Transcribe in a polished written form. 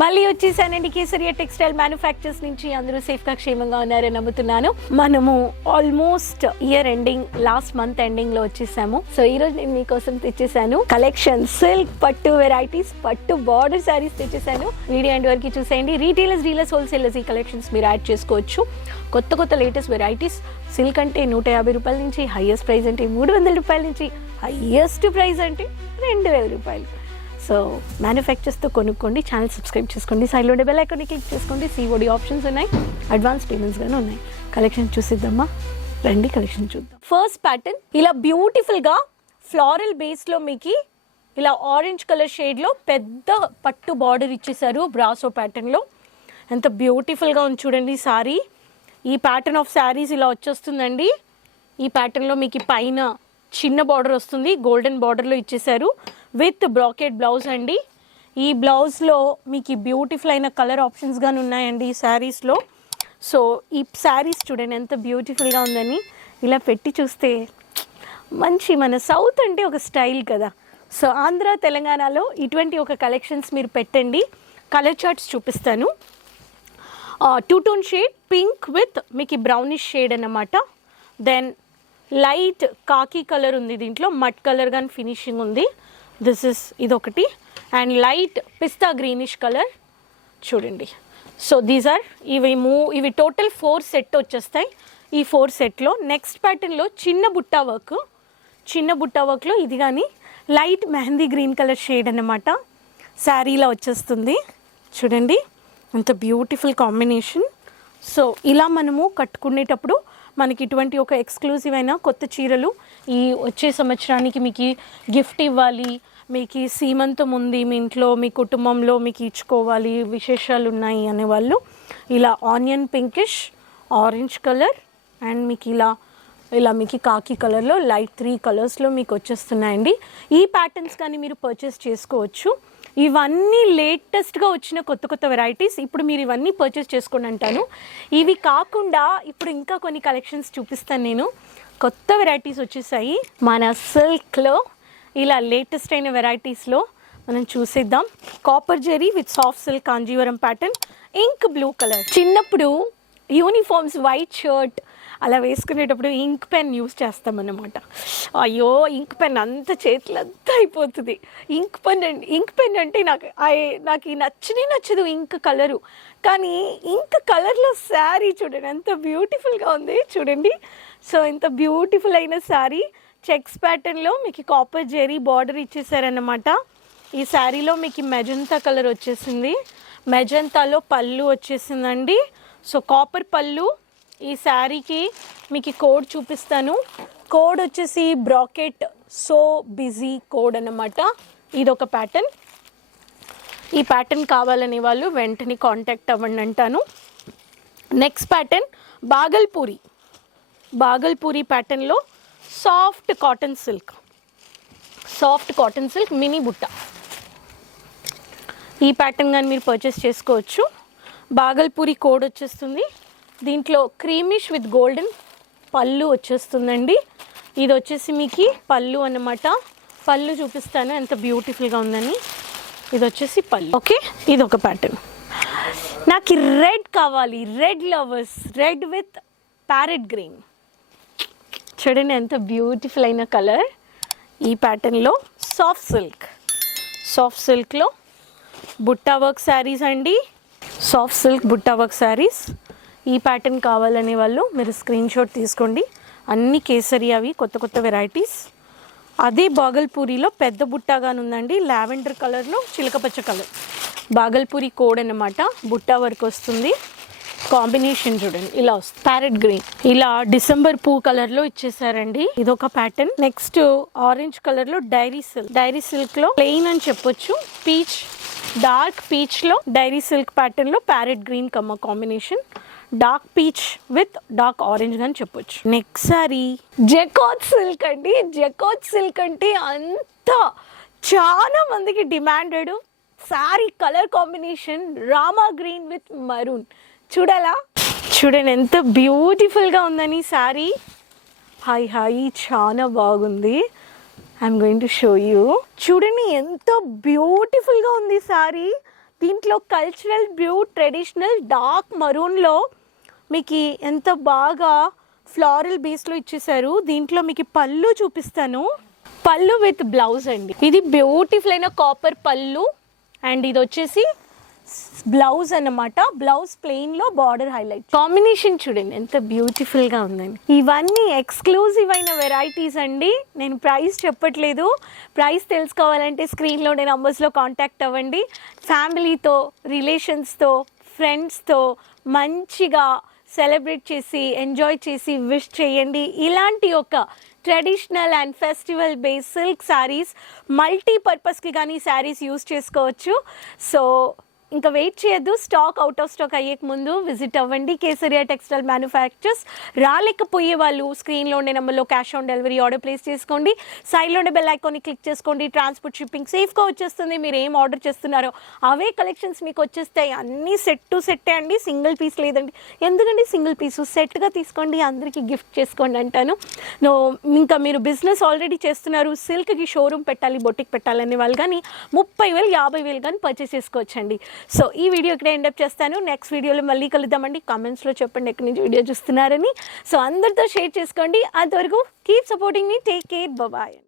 మళ్ళీ వచ్చేసానండి Kesariya textile manufacturers నుంచి. అందరూ సేఫ్గా క్షేమంగా ఉన్నారని నమ్ముతున్నాను. మనము almost year ending, last month ending లో వచ్చేసాము. సో ఈ రోజు నేను మీకోసం తెచ్చేసాను కలెక్షన్, సిల్క్ పట్టు వెరైటీస్, పట్టు బార్డర్ శారీస్ తెచ్చేసాను. వీడియో ఎండ్ వరకు చూసేయండి. రీటైలర్స్, డీలర్స్, హోల్సేలర్స్ ఈ కలెక్షన్స్ మీరు యాడ్ చేసుకోవచ్చు. కొత్త కొత్త లేటెస్ట్ వెరైటీస్. సిల్క్ అంటే 150 రూపాయల నుంచి, హైయెస్ట్ ప్రైస్ అంటే 300 రూపాయల నుంచి, హైయెస్ట్ ప్రైస్ అంటే 2000 రూపాయలు. సో మ్యానుఫ్యాక్చర్స్తో కొనుక్కోండి. ఛానల్ సబ్స్క్రైబ్ చేసుకోండి. సైడ్లో ఉండే బెల్ ఐకాన్ని క్లిక్ చేసుకోండి. COD ఆప్షన్స్ ఉన్నాయి, అడ్వాన్స్ పేమెంట్స్ గానే ఉన్నాయి. కలెక్షన్ చూసిద్దామా, రండి కలెక్షన్ చూద్దాం. ఫస్ట్ ప్యాటర్న్ ఇలా బ్యూటిఫుల్గా ఫ్లారల్ బేస్లో మీకు ఇలా ఆరెంజ్ కలర్ షేడ్లో పెద్ద పట్టు బార్డర్ ఇచ్చేసారు బ్రాసో ప్యాటర్న్లో. ఎంత బ్యూటిఫుల్గా ఉంది చూడండి సారీ. ఈ ప్యాటర్న్ ఆఫ్ శారీస్ ఇలా వచ్చేస్తుందండి. ఈ ప్యాటర్న్లో మీకు పైన చిన్న బార్డర్ వస్తుంది, గోల్డెన్ బార్డర్లో ఇచ్చేసారు విత్ బ్రాకెట్ బ్లౌజ్ అండి. ఈ బ్లౌజ్లో మీకు బ్యూటిఫుల్ అయిన కలర్ ఆప్షన్స్ గాని ఉన్నాయండి ఈ శారీస్లో. సో ఈ శారీస్ చూడండి ఎంత బ్యూటిఫుల్గా ఉందని. ఇలా పెట్టి చూస్తే మంచి, మన సౌత్ అంటే ఒక స్టైల్ కదా. సో ఆంధ్ర తెలంగాణలో ఇటువంటి ఒక కలెక్షన్స్ మీరు పెట్టండి. కలర్ చార్ట్స్ చూపిస్తాను. 2-tone షేడ్ పింక్ విత్ మీకు బ్రౌనిష్ షేడ్ అన్నమాట. దెన్ లైట్ కాకి కలర్ ఉంది, దీంట్లో మట్ కలర్ కానీ ఫినిషింగ్ ఉంది. ఇదొకటి. And light pista greenish colour చూడండి. సో దీస్ ఆర్ ఇవి టోటల్ 4 సెట్ వచ్చేస్తాయి. ఈ 4 సెట్లో నెక్స్ట్ ప్యాటర్న్లో చిన్న బుట్టా వర్క్లో ఇది కానీ light mehndi green colour shade అన్నమాట. శారీలా వచ్చేస్తుంది చూడండి, అంత బ్యూటిఫుల్ కాంబినేషన్. సో ఇలా మనము కట్టుకునేటప్పుడు మనకి ఇటువంటి ఒక ఎక్స్క్లూజివ్ అయిన కొత్త చీరలు ఈ వచ్చే సంవత్సరానికి మీకు గిఫ్ట్ ఇవ్వాలి, మీకు సీమంతం ఉంది మీ ఇంట్లో, మీ కుటుంబంలో మీకు ఇచ్చుకోవాలి, విశేషాలు ఉన్నాయి అనేవాళ్ళు ఇలా onion pinkish, orange colour and మీకు ఇలా మీకు కాకి కలర్లో లైట్ 3 కలర్స్లో మీకు వచ్చేస్తున్నాయండి. ఈ ప్యాటర్న్స్ కానీ మీరు పర్చేస్ చేసుకోవచ్చు. ఇవన్నీ లేటెస్ట్గా వచ్చిన కొత్త కొత్త వెరైటీస్. ఇప్పుడు మీరు ఇవన్నీ పర్చేస్ చేసుకోండి అంటాను. ఇవి కాకుండా ఇప్పుడు ఇంకా కొన్ని కలెక్షన్స్ చూపిస్తాను నేను. కొత్త వెరైటీస్ వచ్చేసాయి మన సిల్క్లో. ఇలా లేటెస్ట్ అయిన వెరైటీస్లో మనం చూసేద్దాం. Copper zari with soft silk Kanjeevaram pattern, ink blue colour. చిన్నప్పుడు యూనిఫామ్స్ వైట్ షర్ట్ అలా వేసుకునేటప్పుడు ఇంక్ పెన్ యూజ్ చేస్తామన్నమాట. అయ్యో ఇంక్ పెన్ అంత చేతులంతా అయిపోతుంది. ఇంక్ పెన్ అంటే నాకు నచ్చదు ఇంక్ కలరు. కానీ ఇంక్ కలర్లో శారీ చూడండి ఎంత బ్యూటిఫుల్గా ఉంది చూడండి. సో ఇంత బ్యూటిఫుల్ అయిన శారీ చెక్స్ ప్యాటర్న్లో మీకు కాపర్ జెరీ బార్డర్ ఇచ్చేసారన్నమాట. ఈ శారీలో మీకు మెజంతా కలర్ వచ్చేసింది, మెజంతాలో పళ్ళు వచ్చేసిందండి. సో కాపర్ పళ్ళు. ఈ శారీకి మీకు కోడ్ చూపిస్తాను. కోడ్ వచ్చేసి బ్రాకెట్ సో బిజీ కోడ్ అన్నమాట. ఇదొక ప్యాటర్న్. ఈ ప్యాటర్న్ కావాలనే వాళ్ళు వెంటనే కాంటాక్ట్ అవ్వండి అంటాను. నెక్స్ట్ ప్యాటర్న్ బాగల్పూరి ప్యాటర్న్లో సాఫ్ట్ కాటన్ సిల్క్ మినీ బుట్ట. ఈ ప్యాటర్న్ కానీ మీరు పర్చేస్ చేసుకోవచ్చు. బాగల్పూరి కోడ్ వచ్చేస్తుంది. దీంట్లో క్రీమిష్ విత్ గోల్డెన్ పళ్ళు వచ్చేస్తుందండి. ఇది వచ్చేసి మీకు పళ్ళు అన్నమాట. పళ్ళు చూపిస్తాను ఎంత బ్యూటిఫుల్గా ఉందని. ఇది వచ్చేసి పళ్ళు. ఓకే, ఇది ఒక ప్యాటర్న్. నాకు రెడ్ కావాలి, red lovers, red with parrot green. చూడండి ఎంత బ్యూటిఫుల్ అయిన కలర్. ఈ ప్యాటర్న్లో సాఫ్ట్ సిల్క్లో బుట్టా వర్క్ శారీస్ అండి. సాఫ్ట్ సిల్క్ బుట్టా వర్క్ శారీస్. ఈ ప్యాటర్న్ కావాలనే వాళ్ళు మీరు స్క్రీన్ షాట్ తీసుకోండి. అన్ని కేసరి అవి కొత్త కొత్త వెరైటీస్. అదే బాగల్పూరిలో పెద్ద బుట్టాగాను ఉందండి, లావెండర్ కలర్లో చిలకపచ్చ కలర్. బాగల్పూరి కోడ్ అన్నమాట. బుట్టా వర్క్ వస్తుంది. కాంబినేషన్ చూడండి ఇలా వస్తుంది, ప్యారెట్ గ్రీన్. ఇలా డిసెంబర్ పువ్వు కలర్లో ఇచ్చేసారండి. ఇదొక ప్యాటర్న్. నెక్స్ట్ ఆరెంజ్ కలర్లో డైరీ సిల్క్లో ప్లెయిన్ అని చెప్పొచ్చు. డార్క్ పీచ్లో డైరీ సిల్క్ ప్యాటర్న్లో parrot green combination. Dark peach with dark orange అని చెప్పొచ్చు. నెక్స్ట్ సారీ జకార్డ్ సిల్క్ అండి. జకార్డ్ సిల్క్ అంటే అంత చాలా మందికి demanded sorry. Colour combination Rama green with maroon. చూడండి ఎంత బ్యూటిఫుల్గా ఉందని సారీ. హాయ్ చాలా బాగుంది. I'm going to show you. చూడండి ఎంత బ్యూటిఫుల్గా ఉంది సారీ. దీంట్లో కల్చరల్ బ్లూ, ట్రెడిషనల్ డార్క్ మరూన్లో మీకు ఎంత బాగా ఫ్లారల్ బేస్లో ఇచ్చేసారు. దీంట్లో మీకు పళ్ళు చూపిస్తాను. పళ్ళు విత్ బ్లౌజ్ అండి. ఇది బ్యూటిఫుల్ అయిన కాపర్ పళ్ళు అండ్ ఇది వచ్చేసి బ్లౌజ్ అన్నమాట. బ్లౌజ్ ప్లెయిన్ లో బార్డర్ హైలైట్. కాంబినేషన్ చూడండి ఎంత బ్యూటిఫుల్ గా ఉందండి. ఇవన్నీ ఎక్స్క్లూజివ్ అయిన వెరైటీస్ అండి. నేను ప్రైస్ చెప్పట్లేదు. ప్రైస్ తెలుసుకోవాలంటే స్క్రీన్ లో నంబర్స్ లో కాంటాక్ట్ అవ్వండి. ఫ్యామిలీతో, రిలేషన్స్తో, ఫ్రెండ్స్తో మంచిగా సెలబ్రేట్ చేసి ఎంజాయ్ చేసి విష్ చేయండి. ఇలాంటి ఒక traditional and festival base silk sarees మల్టీపర్పస్కి కానీ శారీస్ యూజ్ చేసుకోవచ్చు. సో ఇంకా వెయిట్ చేయొద్దు. స్టాక్ అవుట్ ఆఫ్ స్టాక్ అయ్యే ముందు విజిట్ అవ్వండి కేసరియా టెక్స్టైల్ మ్యానుఫ్యాక్చర్స్. రాలేకపోయే వాళ్ళు స్క్రీన్లో ఉండే నెంబర్లో cash on delivery order place చేసుకోండి. సైడ్లో ఉండే బెల్ ఐకాన్ని క్లిక్ చేసుకోండి. ట్రాన్స్పోర్ట్ షిప్పింగ్ సేఫ్గా వచ్చేస్తుంది. మీరు ఏం ఆర్డర్ చేస్తున్నారో అవే కలెక్షన్స్ మీకు వచ్చేస్తాయి. అన్నీ సెట్ టు సెట్టే అండి, సింగిల్ పీస్ లేదండి. ఎందుకండి సింగిల్ పీసు సెట్గా తీసుకోండి, అందరికీ గిఫ్ట్ చేసుకోండి అంటాను. ఇంకా మీరు బిజినెస్ ఆల్రెడీ చేస్తున్నారు, సిల్క్కి షోరూమ్ పెట్టాలి, బొటిక్ పెట్టాలనే వాళ్ళు కానీ 30,000 50,000 కానీ పర్చేస్ చేసుకోవచ్చండి. సో ఈ వీడియో ఇక్కడే ఎండప్ చేస్తాను. నెక్స్ట్ వీడియోలో మళ్ళీ కలుద్దామండి. కామెంట్స్లో చెప్పండి ఎక్కడి నుంచి వీడియో చూస్తున్నారని. సో అందరితో షేర్ చేసుకోండి. అంతవరకు keep supporting me. Take care. Bye.